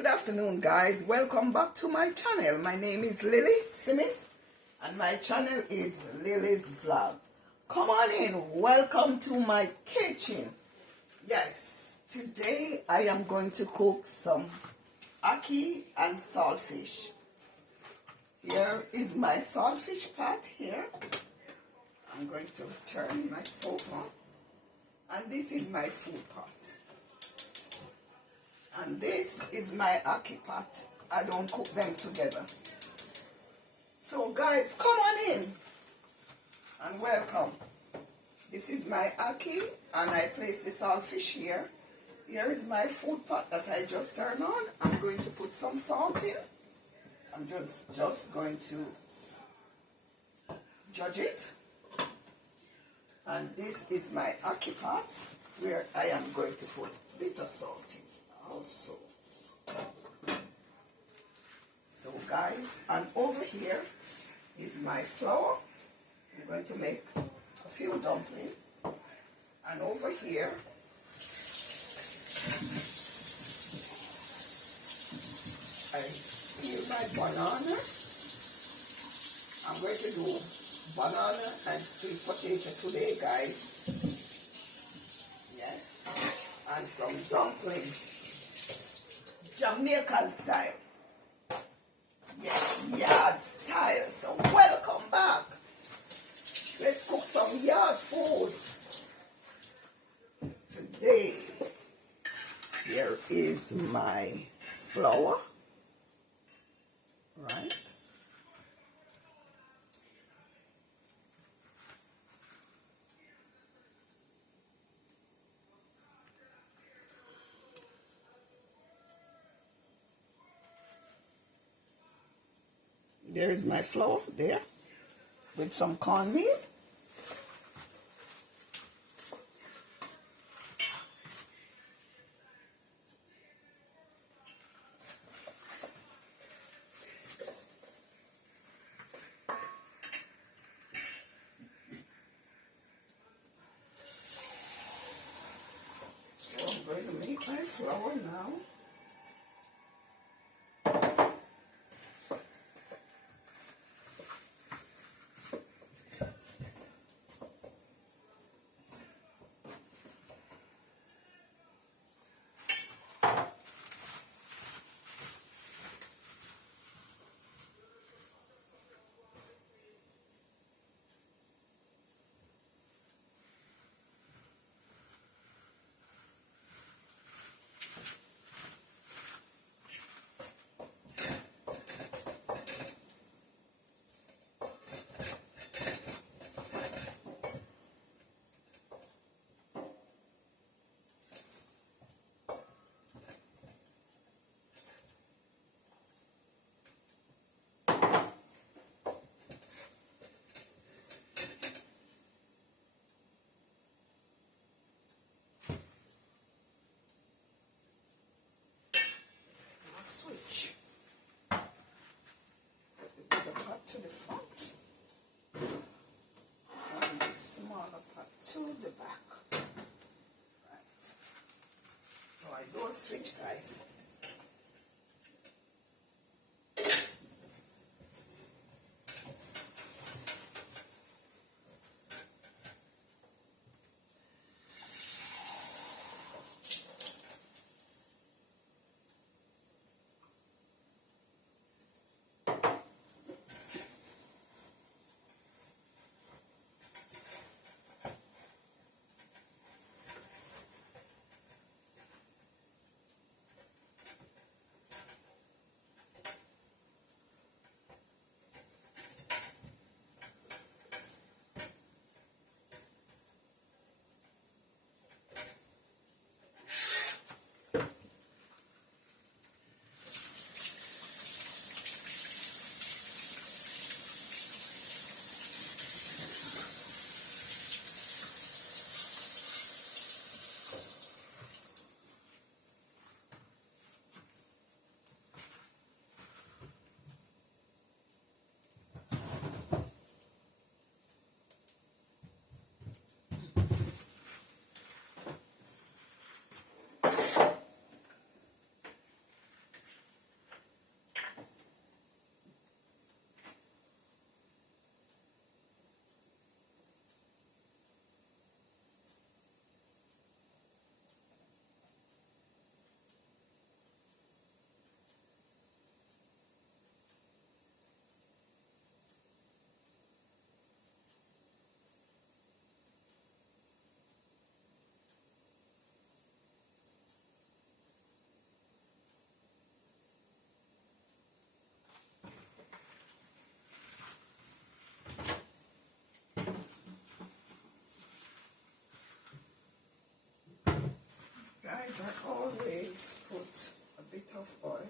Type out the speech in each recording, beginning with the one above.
Good afternoon, guys. Welcome back to my channel. My name is Lily Smith and my channel is Lily's Vlog. Come on in. Welcome to my kitchen. Yes, today I am going to cook some ackee and saltfish. Here is my saltfish pot here. I'm going to turn my stove on. And this is my food pot. And this is my ackee pot. I don't cook them together. So guys, come on in and welcome. This is my ackee and I place the saltfish here. Here is my food pot that I just turned on. I'm going to put some salt in. I'm just going to judge it. And this is my ackee pot where I am going to put a bit of salt in also. So guys, and over here is my flour. I'm going to make a few dumplings. And over here I peel my banana. I'm going to do banana and sweet potato today, guys. Yes. And some dumplings. Jamaican style. Yes, yard style. So welcome back. Let's cook some yard food. Today, here is my flour. Right? There is my flour there with some cornmeal. So I'm going to make my flour now. Switch the pot to the front and the smaller pot to the back. Right. So I do a switch, guys. guys, I always put a bit of oil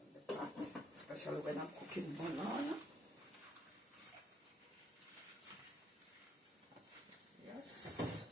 in the pot, especially when I'm cooking banana. Yes.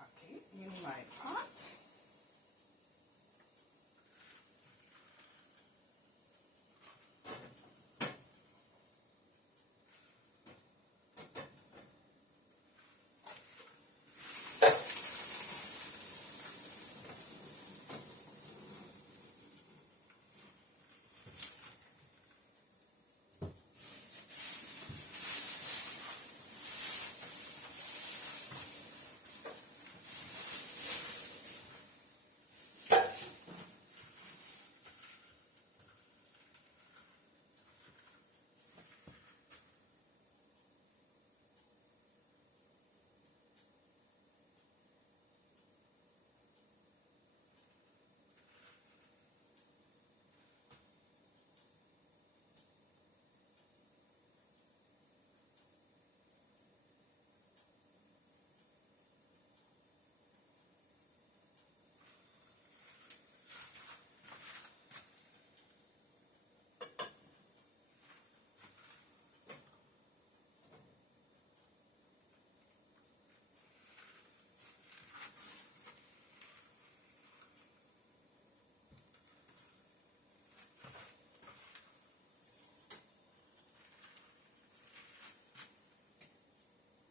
Okay, in my pot.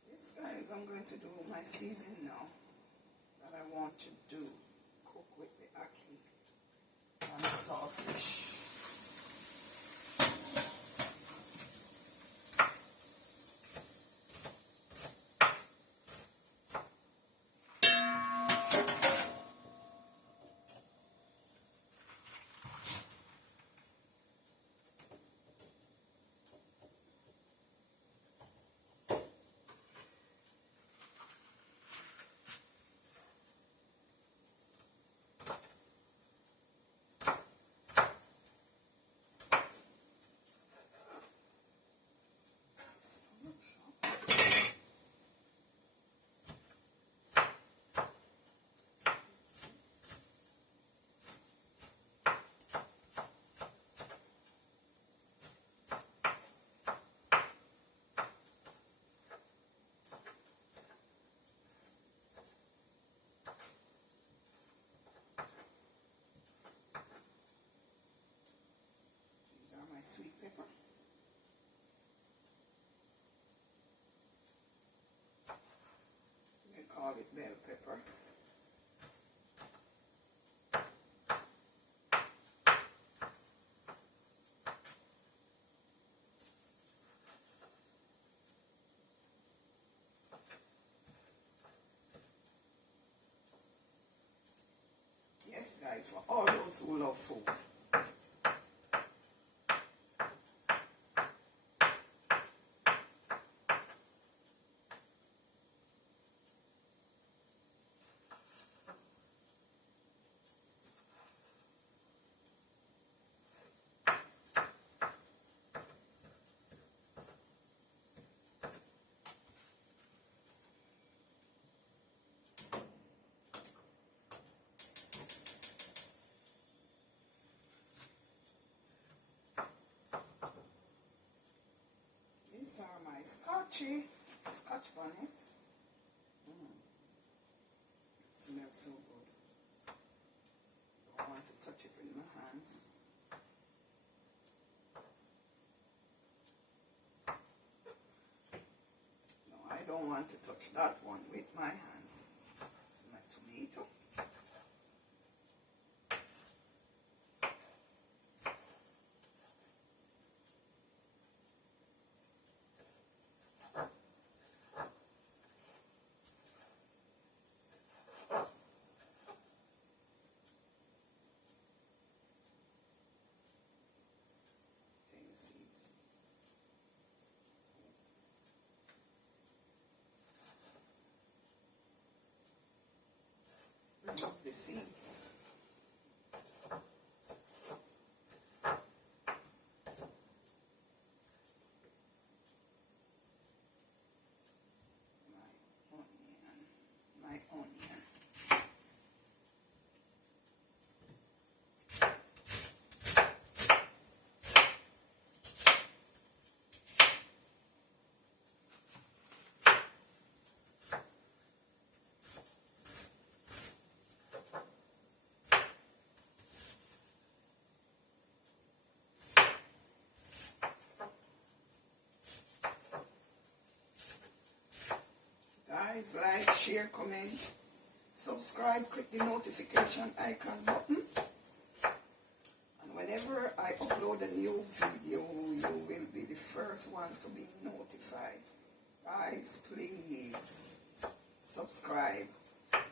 Yes, guys, I'm going to do my season now that I want to do. Cook with the ackee. saltfish. Sweet pepper. They call it bell pepper. Yes, guys, for all those who love food. These are my scotch bonnet. It smells so good. I want to touch it with my hands. No, I don't want to touch that one with my hands. It's my tomato. Remove the seeds. My onion. Guys, like, share, comment, subscribe, click the notification icon button, and whenever I upload a new video, you will be the first one to be notified. Guys, please subscribe,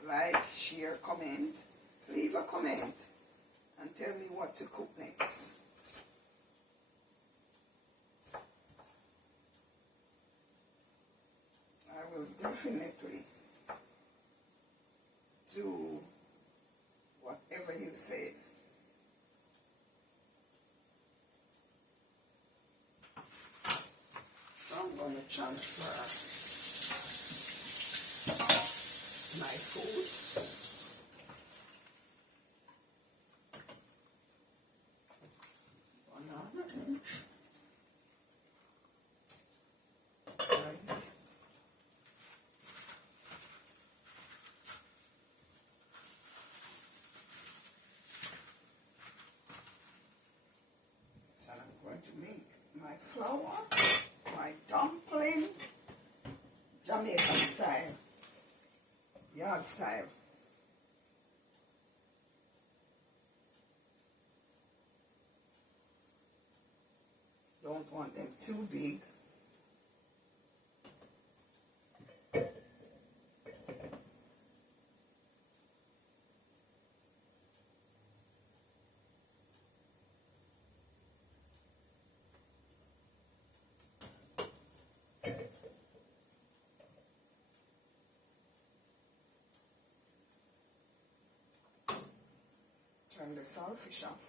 like, share, comment, leave a comment, and tell me what to cook next. I will definitely do whatever you said. So I'm going to transfer my food. Guys, so I'm going to make my flour, my dumpling, Jamaican style, yard style. don't want them too big. Turn the saltfish off.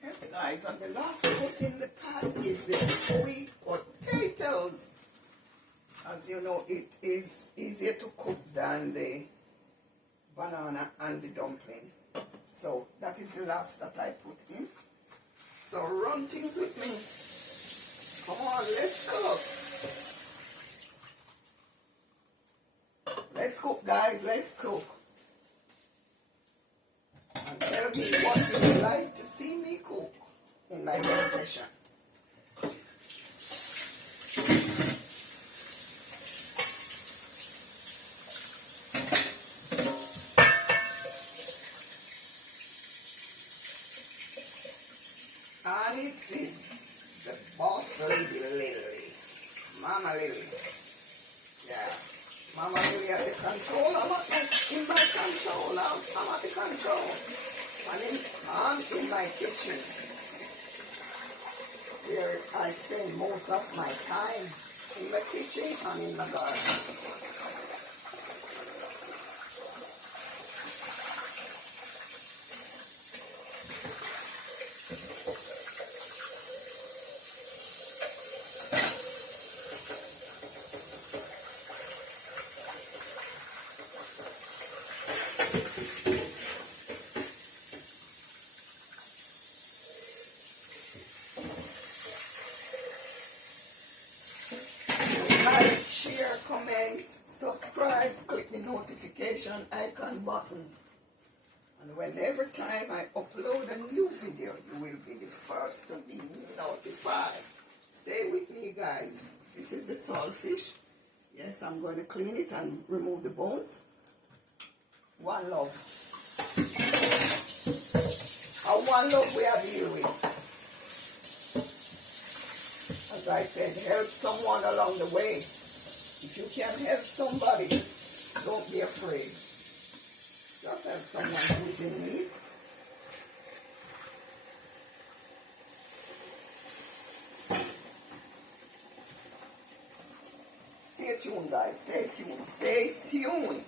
Yes, guys, and the last put in the pot is the sweet potatoes. As you know, it is easier to cook than the banana and the dumpling. So that is the last that I put in. So run things with me. Come on, let's cook. Let's cook, guys, let's cook. And tell me what you would like to see me cook in my next session. And it's it, the boss lady Lily, Mama Lily. Yeah, Mama Lily at the control. I'm in my control. I'm at the control. I'm in my kitchen, where I spend most of my time, in my kitchen and in my garden. Like, share, comment, subscribe, click the notification icon button. And whenever time I upload a new video, you will be the first to be notified. Stay with me, guys. This is the saltfish. Yes, I'm going to clean it and remove the bones. One love. One love we are dealing with. As I said, help someone along the way. If you can help somebody, don't be afraid. Just help someone who's in need. Stay tuned, guys. Stay tuned. Stay tuned.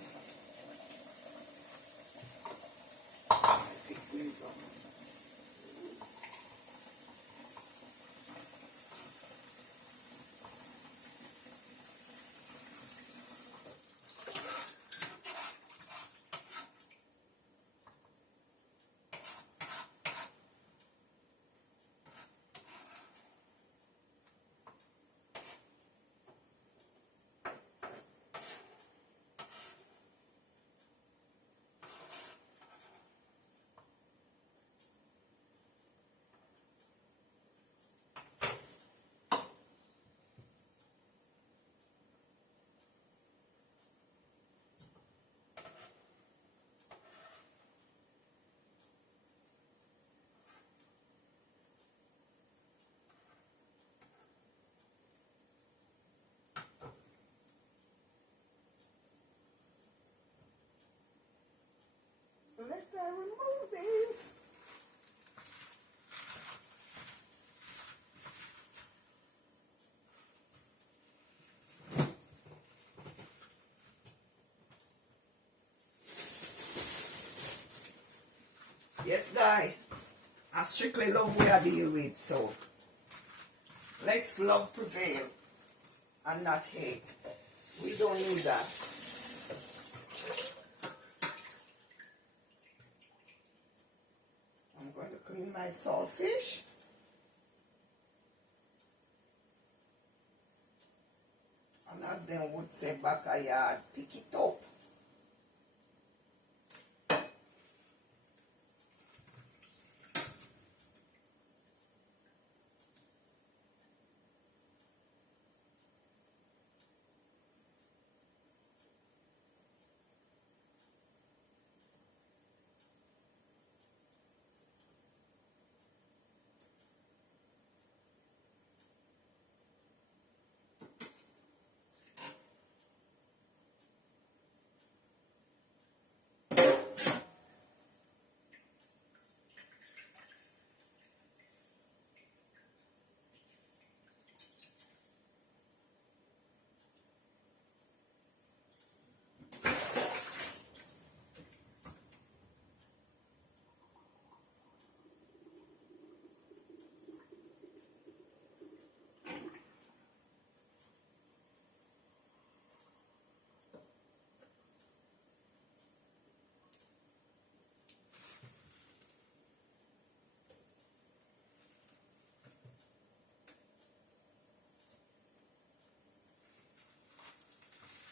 Yes, guys, I strictly love what I deal with, so let's love prevail and not hate. We don't need that. I'm going to clean my saltfish. And as them would say back a yard, pick it up.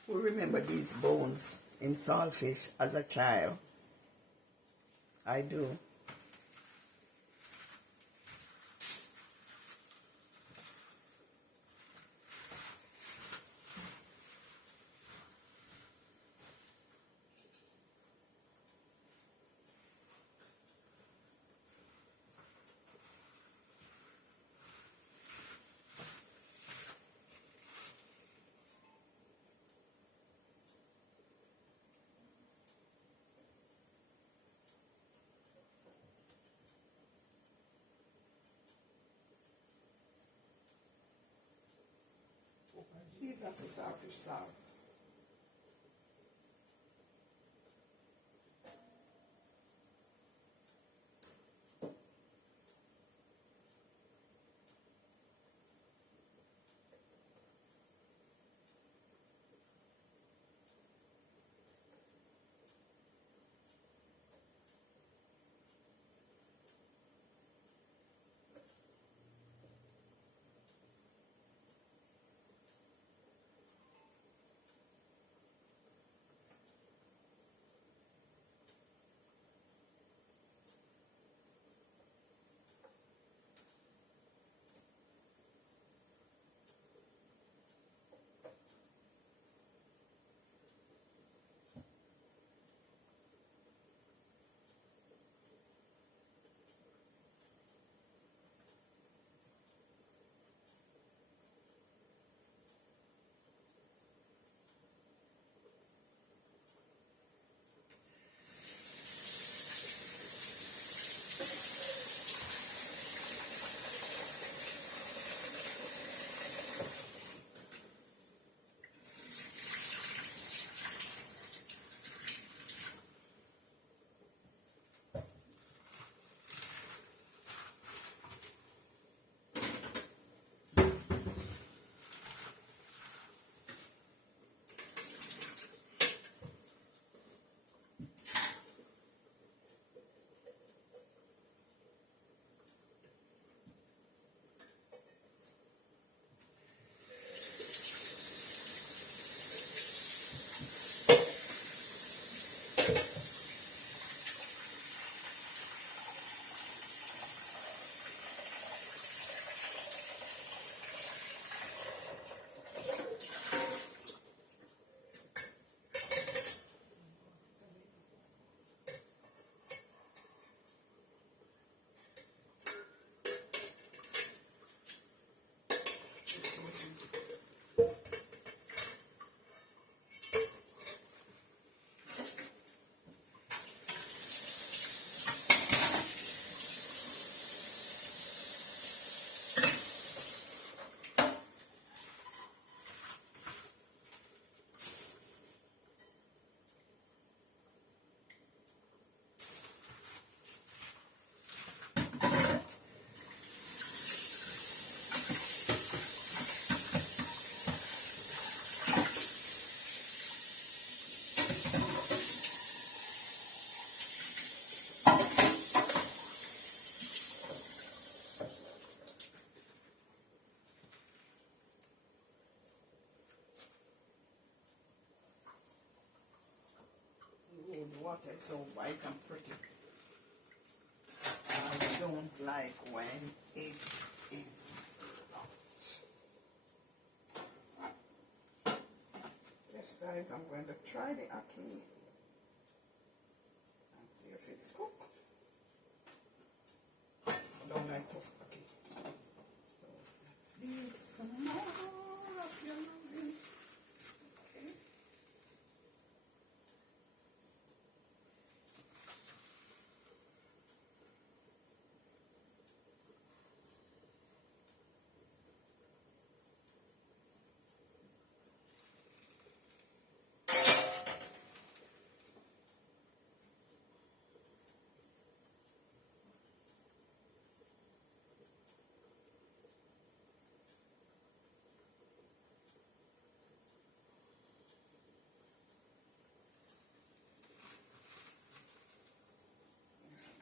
Who remember these bones in saltfish as a child? I do. Jesus is selfish salt. the water is so white and pretty. I don't like when it is hot. Yes guys, I'm going to try the ackee and see if it's cooked. I don't like tough ackee. So that needs some more of your loving. Okay.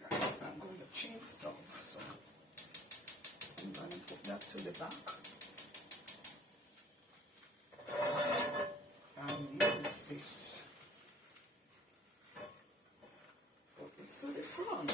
Guys, I'm going to change stuff, so I'm going to put that to the back and use this. Put this to the front.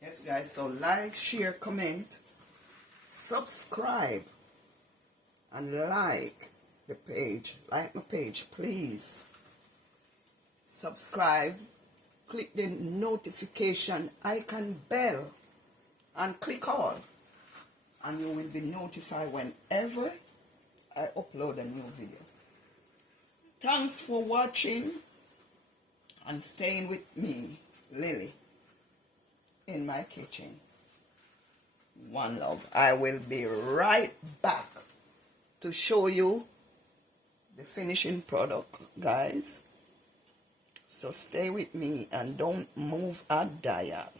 Yes guys, so like, share, comment, subscribe, and like the page. Like my page, please. Subscribe, click the notification icon bell, and click all, and you will be notified whenever I upload a new video. Thanks for watching and staying with me, Lily, in my kitchen. One love. I will be right back to show you the finishing product, guys. So stay with me and don't move a dial.